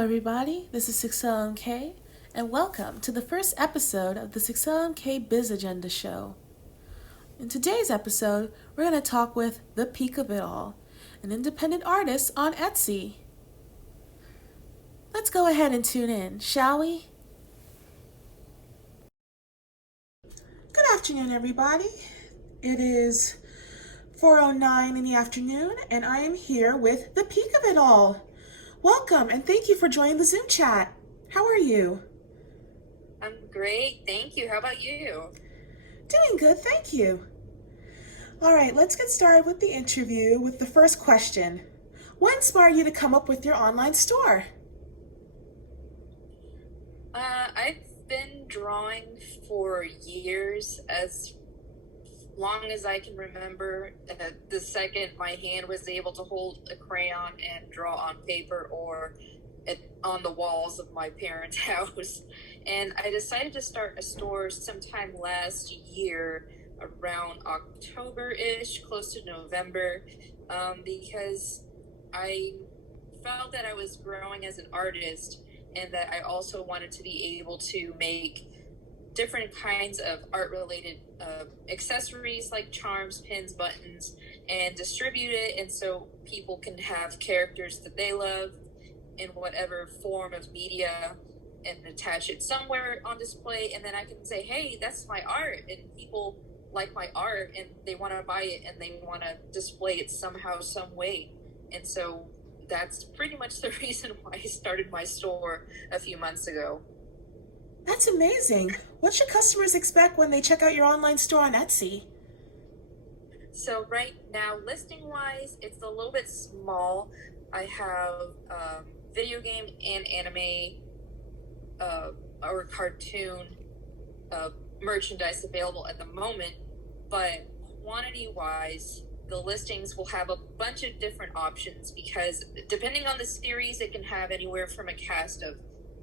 everybody. This is Sixella MK, and welcome to the first episode of the Sixella MK Bizz Agenda show. In today's episode, we're going to talk with ThePeakOfItAll, an independent artist on Etsy. Let's go ahead and tune in, shall we? Good afternoon, everybody. It is 4:09 in the afternoon, and I am here with ThePeakOfItAll. Welcome, and thank you for joining the Zoom chat. How are you? I'm great, thank you. How about you? Doing good, thank you. All right, let's get started with the interview with the first question. What inspired you to come up with your online store? I've been drawing for years, as long as I can remember. The second my hand was able to hold a crayon and draw on paper or on the walls of my parents' house. And I decided to start a store sometime last year, around October-ish, close to November, because I felt that I was growing as an artist and that I also wanted to be able to make different kinds of art-related accessories like charms, pins, buttons, and distribute it, and so people can have characters that they love in whatever form of media and attach it somewhere on display, and then I can say, hey, that's my art, and people like my art and they want to buy it and they want to display it somehow, some way. And so that's pretty much the reason why I started my store a few months ago. That's amazing. What should customers expect when they check out your online store on Etsy? So right now, listing wise, it's a little bit small. I have video game and anime or cartoon merchandise available at the moment, but quantity wise, the listings will have a bunch of different options, because depending on the series, it can have anywhere from a cast of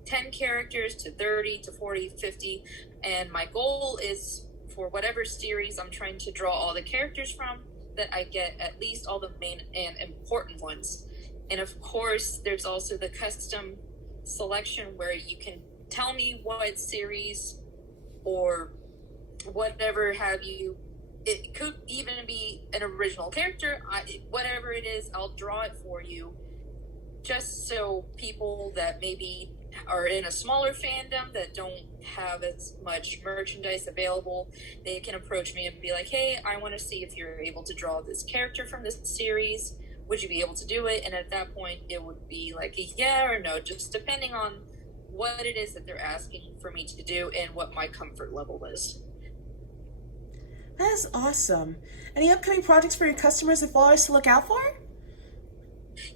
10 characters to 30 to 40, 50. And my goal is, for whatever series I'm trying to draw all the characters from, that I get at least all the main and important ones. And of course, there's also the custom selection where you can tell me what series or whatever have you. It could even be an original character. Whatever it is, I'll draw it for you, just so people that maybe are in a smaller fandom that don't have as much merchandise available, they can approach me and be like, hey, I want to see if you're able to draw this character from this series. Would you be able to do it? And at that point, it would be like a yeah or no, just depending on what it is that they're asking for me to do and what my comfort level is. That is awesome. Any upcoming projects for your customers and followers to look out for?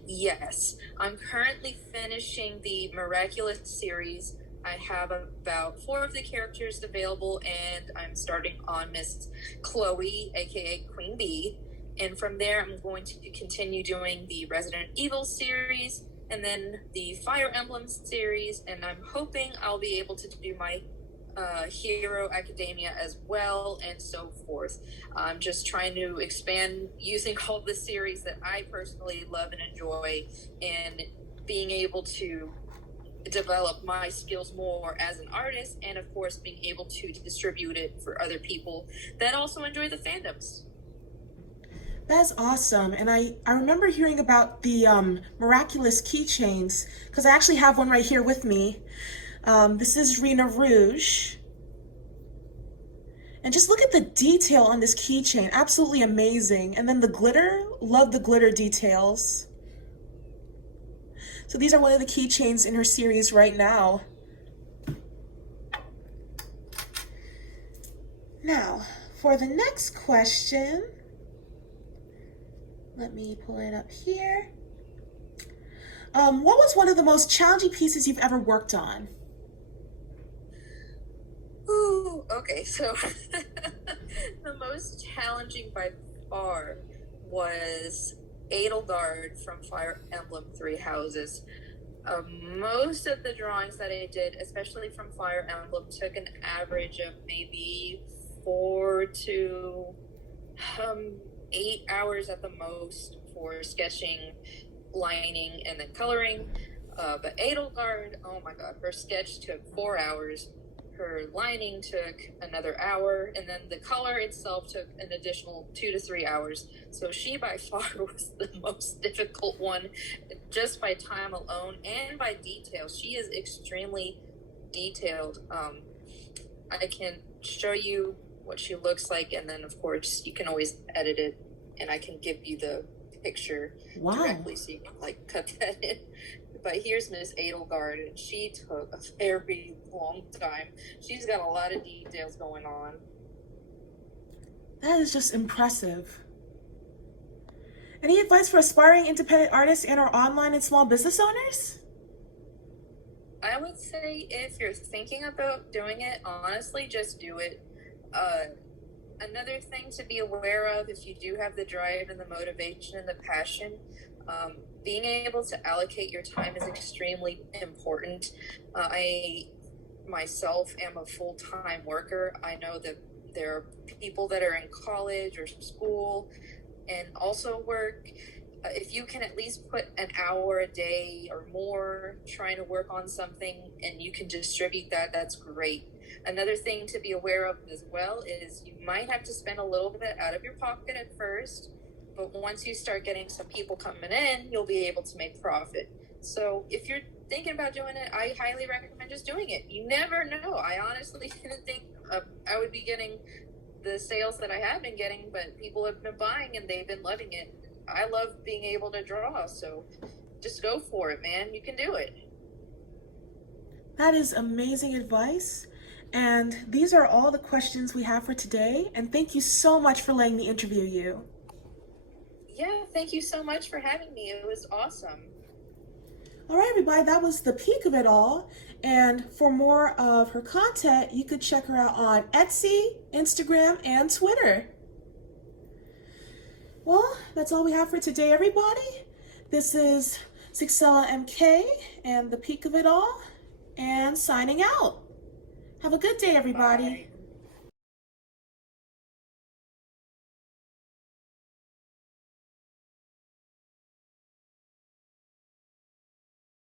Yes, I'm currently finishing the Miraculous series. I have about 4 of the characters available, and I'm starting on Miss Chloe, aka Queen Bee. And from there, I'm going to continue doing the Resident Evil series and then the Fire Emblem series. And I'm hoping I'll be able to do my Hero Academia as well, and so forth. I'm just trying to expand using all the series that I personally love and enjoy, and being able to develop my skills more as an artist, and of course being able to distribute it for other people that also enjoy the fandoms. That's awesome. And I remember hearing about the miraculous keychains, because I actually have one right here with me. This is Rena Rouge. And just look at the detail on this keychain. Absolutely amazing. And then the glitter, love the glitter details. So these are one of the keychains in her series right now. Now, for the next question, let me pull it up here. What was one of the most challenging pieces you've ever worked on? Ooh, okay, so the most challenging by far was Edelgard from Fire Emblem Three Houses. Most of the drawings that I did, especially from Fire Emblem, took an average of maybe 4 to 8 hours at the most for sketching, lining, and then coloring. But Edelgard, oh my god, her sketch took 4 hours. Her lining took another hour, and then the color itself took an additional 2 to 3 hours. So she by far was the most difficult one, just by time alone and by detail. She is extremely detailed. I can show you what she looks like, and then of course you can always edit it, and I can give you the picture directly so you can like cut that in. But here's Miss Edelgard, and she took a very long time. She's got a lot of details going on. That is just impressive. Any advice for aspiring independent artists and or online and small business owners? I would say if you're thinking about doing it, honestly, just do it. Another thing to be aware of, if you do have the drive and the motivation and the passion, being able to allocate your time is extremely important. I myself am a full-time worker. I know that there are people that are in college or school and also work. If you can at least put an hour a day or more trying to work on something and you can distribute that, that's great. Another thing to be aware of as well is you might have to spend a little bit out of your pocket at first, but once you start getting some people coming in, you'll be able to make profit. So if you're thinking about doing it, I highly recommend just doing it. You never know. I honestly didn't think I would be getting the sales that I have been getting, but people have been buying and they've been loving it. I love being able to draw, so just go for it, man. You can do it. That is amazing advice. And these are all the questions we have for today. And thank you so much for letting me interview you. Yeah, thank you so much for having me. It was awesome. All right, everybody, that was the peak of it all. And for more of her content, you could check her out on Etsy, Instagram, and Twitter. Well, that's all we have for today, everybody. This is Sixella MK and the peak of it all, and signing out. Have a good day, everybody. Bye.